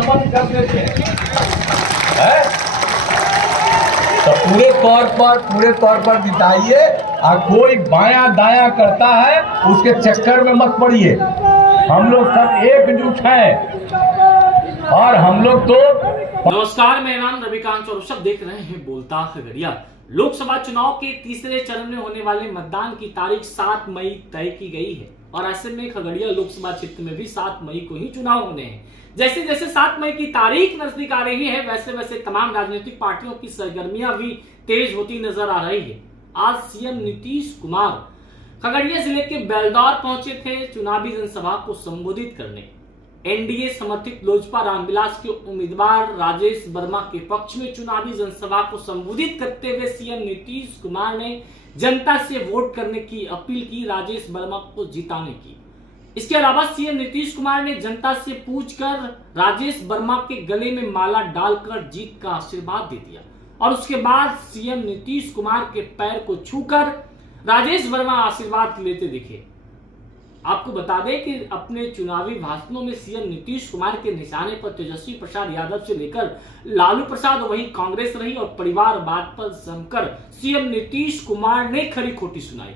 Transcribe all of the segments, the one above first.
नमन कर देते हैं। तो पूरे तौर पर जिताइए, और कोई बाया दाया करता है उसके चक्कर में मत पड़िए। हम लोग सब एकजुट हैं और हम लोग तो। नमस्कार, मेरा नाम रविकांत और सब देख रहे हैं बोलता खगड़िया। लोकसभा चुनाव के तीसरे चरण में होने वाले मतदान की तारीख 7 मई तय की गई है और ऐसे में खगड़िया लोकसभा क्षेत्र में भी 7 मई को ही चुनाव होने हैं। जैसे जैसे 7 मई की तारीख नजदीक आ रही है, वैसे वैसे तमाम राजनीतिक पार्टियों की सरगर्मियां भी तेज होती नजर आ रही है। आज सीएम नीतीश कुमार खगड़िया जिले के बेलदौर पहुंचे थे चुनावी जनसभा को संबोधित करने। एनडीए समर्थित लोजपा रामविलास के उम्मीदवार राजेश वर्मा के पक्ष में चुनावी जनसभा को संबोधित करते हुए सीएम नीतीश कुमार ने जनता से वोट करने की अपील की, राजेश वर्मा को जिताने की। इसके अलावा सीएम नीतीश कुमार ने जनता से पूछकर राजेश वर्मा के गले में माला डालकर जीत का आशीर्वाद दे दिया और उसके बाद सीएम नीतीश कुमार के पैर को छूकर राजेश वर्मा आशीर्वाद लेते दिखे। आपको बता दें कि अपने चुनावी भाषणों में सीएम नीतीश कुमार के निशाने पर तेजस्वी प्रसाद यादव से लेकर लालू प्रसाद वहीं कांग्रेस रही और परिवारवाद पर जमकर सीएम नीतीश कुमार ने खरी खोटी सुनाई।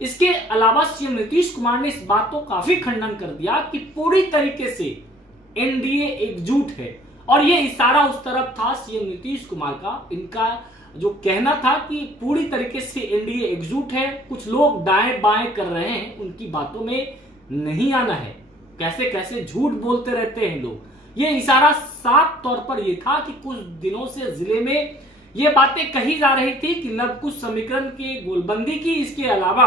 इसके अलावा सीएम नीतीश कुमार ने इस बात को काफी खंडन कर दिया कि पूरी तरीके से एनडीए एकजुट है और ये इशारा उस तरफ था सीएम नीतीश कुमार का। इनका जो कहना था कि पूरी तरीके से एनडीए एकजुट है, कुछ लोग दाएं बाएं कर रहे हैं, उनकी बातों में नहीं आना है। कैसे कैसे झूठ बोलते रहते हैं लोग। ये इशारा साफ तौर पर यह था कि कुछ दिनों से जिले में ये बातें कही जा रही थी कि लव कुश समीकरण की गोलबंदी की। इसके अलावा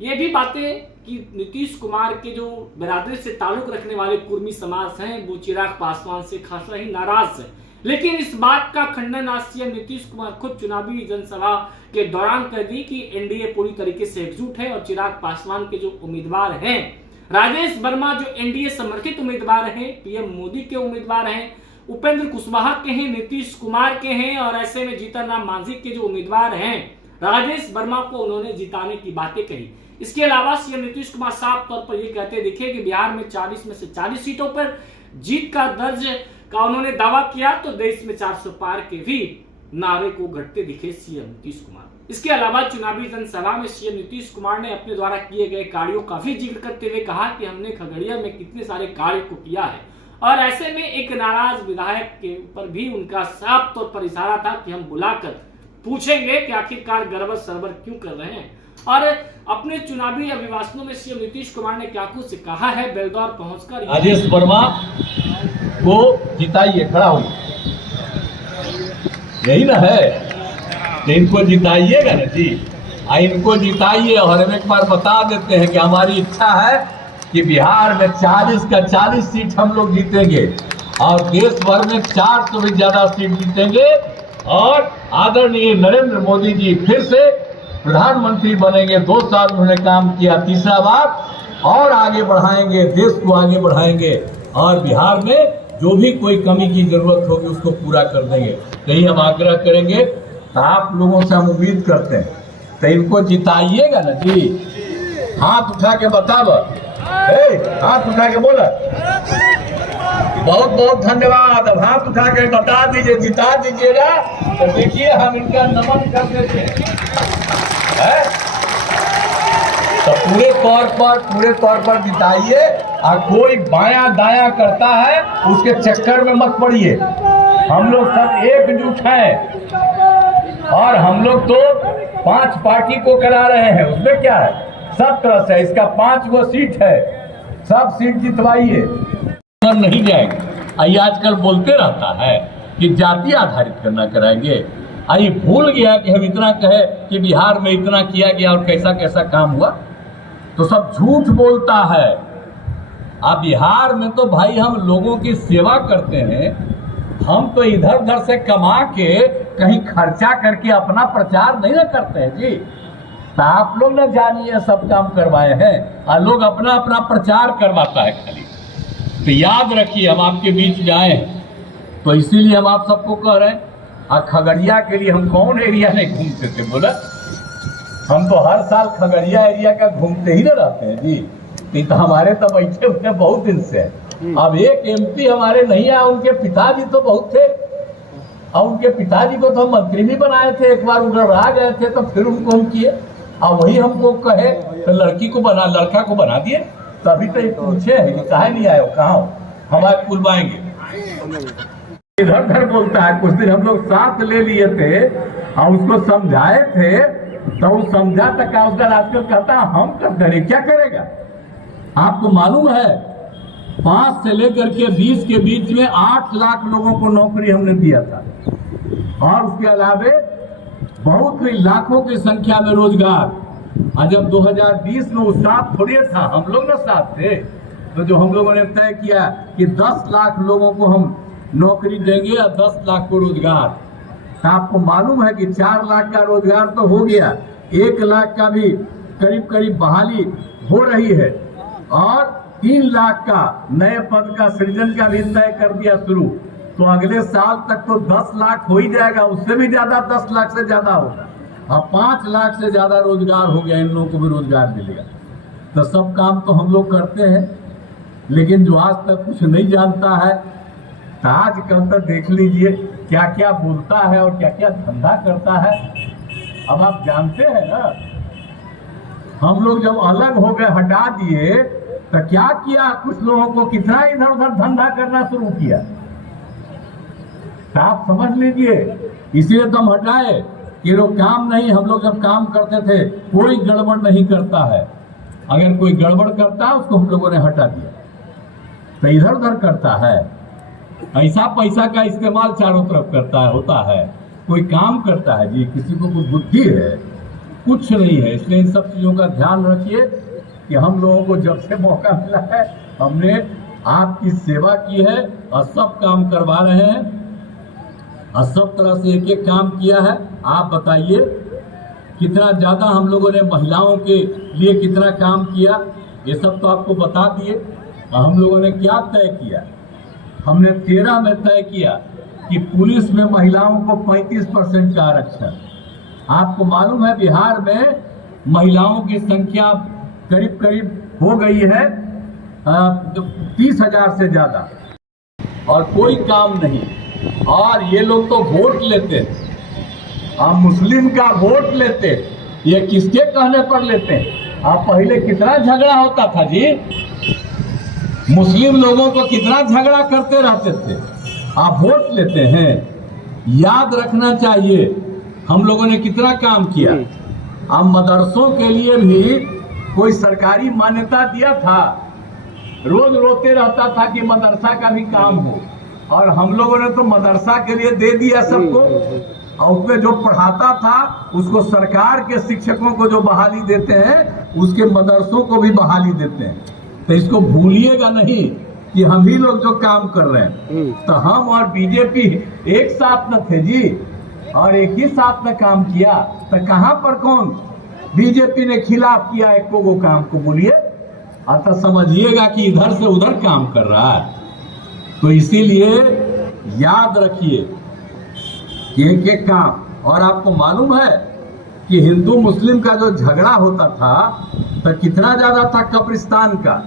ये भी बातें कि नीतीश कुमार के जो बिरादरी से ताल्लुक रखने वाले कुर्मी समाज हैं वो चिराग पासवान से खासा ही नाराज है। लेकिन इस बात का खंडन आज सीएम नीतीश कुमार खुद चुनावी जनसभा के दौरान कर दी कि एनडीए पूरी तरीके से एकजुट है और चिराग पासवान के जो उम्मीदवार हैं, राजेश वर्मा जो एनडीए समर्थित उम्मीदवार हैं, पीएम मोदी के उम्मीदवार हैं, उपेंद्र कुशवाहा के हैं, नीतीश कुमार के हैं और ऐसे में जीतन राम मांझी के जो उम्मीदवार हैं, राजेश वर्मा को उन्होंने जिताने की बातें कही। इसके अलावा सीएम नीतीश कुमार साफ तौर पर यह कहते दिखे कि बिहार में 40 में से 40 सीटों पर जीत का दर्ज का उन्होंने दावा किया तो देश में 400 पार के भी नारे को गढ़ते दिखे सीएम नीतीश कुमार। इसके अलावा चुनावी जनसभा में सीएम नीतीश कुमार ने अपने द्वारा किए गए कार्यों का भी जिक्र करते हुए कहा कि हमने खगड़िया में कितने सारे कार्य को किया है और ऐसे में एक नाराज विधायक के ऊपर भी उनका साफ तौर पर इशारा था कि हम बुलाकर पूछेंगे कि आखिरकार गड़बड़ सरबर क्यों कर रहे हैं। और अपने चुनावी अभिभाषणों में सीएम नीतीश कुमार ने क्या कुछ कहा है बेलदौर पहुंचकर। राजेश वर्मा को जिताइए, खड़ा हो, यही ना है, तो इनको जिताइएगा ना जी। इनको जिताइए और हम एक बार बता देते हैं कि हमारी इच्छा है कि बिहार में 40 का 40 सीट हम लोग जीतेंगे और देश भर में 400 से ज्यादा सीट जीतेंगे और आदरणीय नरेंद्र मोदी जी फिर से प्रधानमंत्री बनेंगे। 2 साल उन्होंने काम किया, तीसरा बार और आगे बढ़ाएंगे, देश को आगे बढ़ाएंगे और बिहार में जो भी कोई कमी की जरूरत होगी उसको पूरा कर देंगे। यही हम आग्रह करेंगे, तो आप लोगों से हम उम्मीद करते हैं, तो इनको जिताइएगा ना जी। हाथ उठा के बताओ, हाथ उठा के बोला, बहुत बहुत धन्यवाद। अब हाथ उठा के बता दीजिए, जिता दीजिएगा तो देखिए हम इनका नमन कर देते हैं। तो पूरे तौर पर जिताइए और कोई बाया दाया करता है उसके चक्कर में मत पड़िए। हम लोग सब एकजुट हैं और हम लोग तो 5 पार्टी को करा रहे हैं, उसमें क्या है, सब तरह से इसका 5 गो सीट है, सब सीट जितवाइए, नहीं जाएंगे। ये आजकल बोलते रहता है कि जाति आधारित करना कराएंगे। आई भूल गया कि हम इतना कहे कि बिहार में इतना किया गया और कैसा कैसा काम हुआ, तो सब झूठ बोलता है। अब बिहार में तो भाई हम लोगों की सेवा करते हैं, हम तो इधर उधर से कमा के कहीं खर्चा करके अपना प्रचार नहीं ना करते हैं जी। तो आप लोग न जानिए सब काम करवाए हैं और लोग अपना अपना प्रचार करवाता है खाली। तो याद रखिए, हम आपके बीच जाए तो इसीलिए हम आप सबको कह रहे हैं। और खगड़िया के लिए हम कौन एरिया नहीं घूमते थे, बोला हम तो हर साल खगड़िया एरिया का घूमते ही ना रहते हैं जी। तो हमारे तो बैठे हुए बहुत दिन से है। अब एक एमपी हमारे नहीं आए, उनके पिताजी तो बहुत थे, और उनके पिताजी को तो हम मंत्री भी बनाए थे, एक बार उधर आ गए थे तो फिर उनको हम किए, और वही हमको कहे तो लड़का को बना दिए। तभी तो ये पूछे है कि काहे नहीं आए हो, कहाँ हो, हम आज बुलवाएंगे। इधर उधर बोलता है। कुछ दिन हम लोग साथ ले लिए थे और उसको समझाए थे, तो वो समझा तक उसका आजकल कहता हम कर देंगे, क्या करेगा। आपको मालूम है 5 से लेकर के 20 के बीच में 8 लाख लोगों को नौकरी हमने दिया था, और उसके अलावे बहुत ही लाखों की संख्या में रोजगार। और जब 2020 में वो साथ थोड़ी था, हम लोग ना साथ थे, तो जो हम लोगों ने तय किया कि 10 लाख लोगों को हम नौकरी देंगे और 10 लाख को रोजगार। तो आपको मालूम है कि 4 लाख का रोजगार तो हो गया, 1 लाख का भी करीब करीब बहाली हो रही है, और 3 लाख का नए पद का सृजन का भी तय कर दिया शुरू। तो अगले साल तक तो 10 लाख हो ही जाएगा, उससे भी ज्यादा 10 लाख से ज्यादा होगा, और 5 लाख से ज्यादा रोजगार हो गया, इन लोगों को भी रोजगार मिलेगा। तो सब काम तो हम लोग करते हैं, लेकिन जो आज तक कुछ नहीं जानता है, तो आज कल तक देख लीजिए क्या क्या बोलता है और क्या क्या धंधा करता है। अब आप जानते हैं ना, हम लोग जब अलग हो गए, हटा दिए, तो क्या किया, कुछ लोगों को कितना इधर उधर धंधा करना शुरू किया। आप समझ लीजिए, इसलिए तो हम हटाए कि लोग काम नहीं, हम लोग जब काम करते थे कोई गड़बड़ नहीं करता है, अगर कोई गड़बड़ करता है उसको हम लोगों ने हटा दिया। तो इधर उधर करता है, ऐसा पैसा का इस्तेमाल चारों तरफ करता है, होता है, कोई काम करता है जी, किसी को कोई बुद्धि है, कुछ नहीं है। इसलिए इन सब चीजों का ध्यान रखिए कि हम लोगों को जब से मौका मिला है हमने आपकी सेवा की है, और सब काम करवा रहे हैं, और सब तरह से एक एक काम किया है। आप बताइए कितना ज्यादा हम लोगों ने महिलाओं के लिए कितना काम किया, ये सब तो आपको बता दिए। और हम लोगों ने क्या तय किया, हमने 13 में तय किया कि पुलिस में महिलाओं को 35% का आरक्षण। आपको मालूम है बिहार में महिलाओं की संख्या करीब करीब हो गई है 30,000 से ज्यादा, और कोई काम नहीं। और ये लोग तो वोट लेते, आप मुस्लिम का वोट लेते, ये किसके कहने पर लेते हैं। आप पहले कितना झगड़ा होता था जी, मुस्लिम लोगों को कितना झगड़ा करते रहते थे, आप वोट लेते हैं। याद रखना चाहिए हम लोगों ने कितना काम किया। अब मदरसों के लिए भी कोई सरकारी मान्यता दिया था, रोज रोते रहता था कि मदरसा का भी काम हो, और हम लोगों ने तो मदरसा के लिए दे दिया सबको, और उसमें जो पढ़ाता था उसको सरकार के शिक्षकों को जो बहाली देते हैं, उसके मदरसों को भी बहाली देते हैं। तो इसको भूलिएगा नहीं कि हम ही लोग जो काम कर रहे हैं। तो हम और बीजेपी एक साथ न थे जी, और एक ही साथ में काम किया। तो कहां पर कौन बीजेपी ने खिलाफ किया एक को काम को, बोलिए। तो समझिएगा कि इधर से उधर काम कर रहा है। तो इसीलिए याद रखिए एक एक काम। और आपको मालूम है कि हिंदू मुस्लिम का जो झगड़ा होता था तो कितना ज्यादा था, कब्रिस्तान का,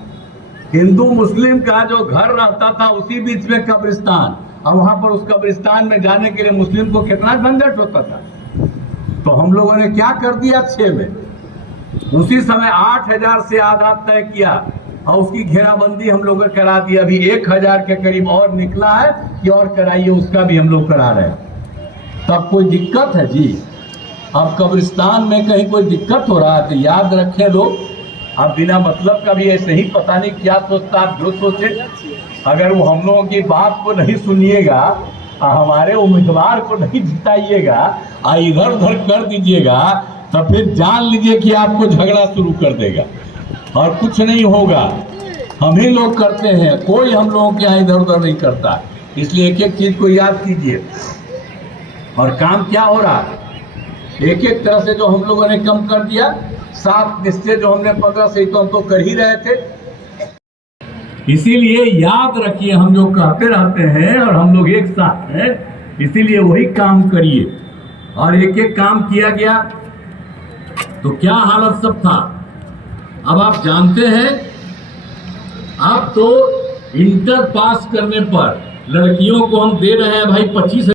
हिंदू मुस्लिम का जो घर रहता था उसी बीच में कब्रिस्तान, और वहां पर उस कब्रिस्तान में जाने के लिए मुस्लिम को कितना झंझट होता था। तो हम लोगों ने क्या कर दिया 6 में, उसी समय 8,000 से आधा तय किया, और उसकी घेराबंदी हम लोगों ने करा दी। अभी 1,000 के करीब और निकला है कि और कराइए, उसका भी हम लोग करा रहे हैं। तब कोई दिक्कत है जी, अब कब्रिस्तान में कहीं कोई दिक्कत हो रहा है तो याद रखें लोग, अब बिना मतलब का भी ऐसे ही पता नहीं क्या सोचता, आप जो सोचे, अगर वो हम लोगों की बात को नहीं सुनिएगा, हमारे उम्मीदवार को नहीं जिताइएगा, इधर उधर कर दीजिएगा, तो फिर जान लीजिए कि आपको झगड़ा शुरू कर देगा, और कुछ नहीं होगा। हम ही लोग करते हैं, कोई हम लोगों के यहाँ इधर उधर नहीं करता। इसलिए एक एक चीज को याद कीजिए। और काम क्या हो रहा है, एक एक तरह से जो हम लोगों ने कम कर दिया, 7 निश्चय जो हमने 15 से तो हम तो कर ही रहे थे। इसीलिए याद रखिए, हम जो कहते रहते हैं और हम लोग एक साथ हैं, इसीलिए वही काम करिए। और एक एक काम किया गया तो क्या हालत सब था। अब आप जानते हैं, अब तो इंटर पास करने पर लड़कियों को हम दे रहे हैं भाई 25